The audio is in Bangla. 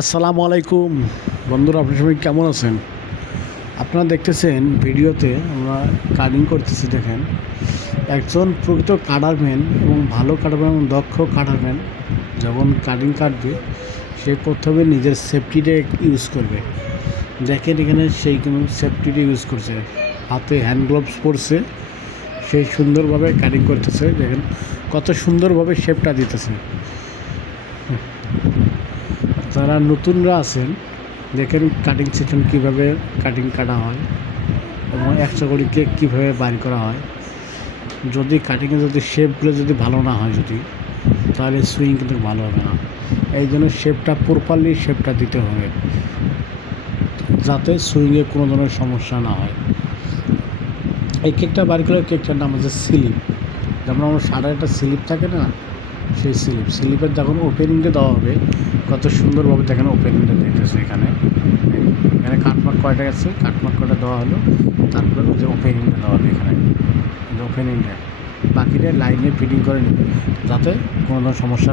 আসসালামু আলাইকুম বন্ধুরা, আপনার সবাই কেমন আছেন? আপনারা দেখতেছেন ভিডিওতে আমরা কাটিং করতেছি। দেখেন, একজন প্রকৃত কাটারম্যান এবং ভালো কাটারম্যান এবং দক্ষ কাটারম্যান যখন কাটিং কাটবে, সে প্রথমে নিজের সেফটিটা ইউজ করবে। দেখেন এখানে সেই কোনো সেফটিটা ইউজ করছে, হাতে হ্যান্ড গ্লোভস পরছে, সেই সুন্দরভাবে কাটিং করতেছে। দেখেন কত সুন্দরভাবে শেপটা দিতেছে। যারা নতুনরা আছেন, দেখেন কাটিং সেকশন কীভাবে কাটিং কাটা হয় এবং একশো করে কেক কীভাবে বাইর করা হয়। যদি কাটিংয়ে যদি শেপগুলো যদি ভালো না হয় তাহলে সুইং কিন্তু ভালো হবে না। এই জন্য শেপটা প্রপারলি শেপটা দিতে হবে, যাতে সুইংয়ে কোনো ধরনের সমস্যা না হয়। এই কেকটা বাইর করে কেকটার নাম হচ্ছে স্লিপ। যেমন আমার সাদা একটা স্লিপ থাকে না, সেই স্লিপের যখন ওপেনিংটা দেওয়া হবে, কত সুন্দরভাবে দেখেন ওপেনিংটা দিতেছে। এখানে কাটমার্ক কয়টা আছে, কাটমার্ক কয়টা দেওয়া হলো, তারপরে ওই যে ওপেনিংটা দেওয়া হবে। এখানে ওপেনিংটা বাকিটা লাইনে ফিটিং করে নেবে, যাতে কোনো ধরনের সমস্যা না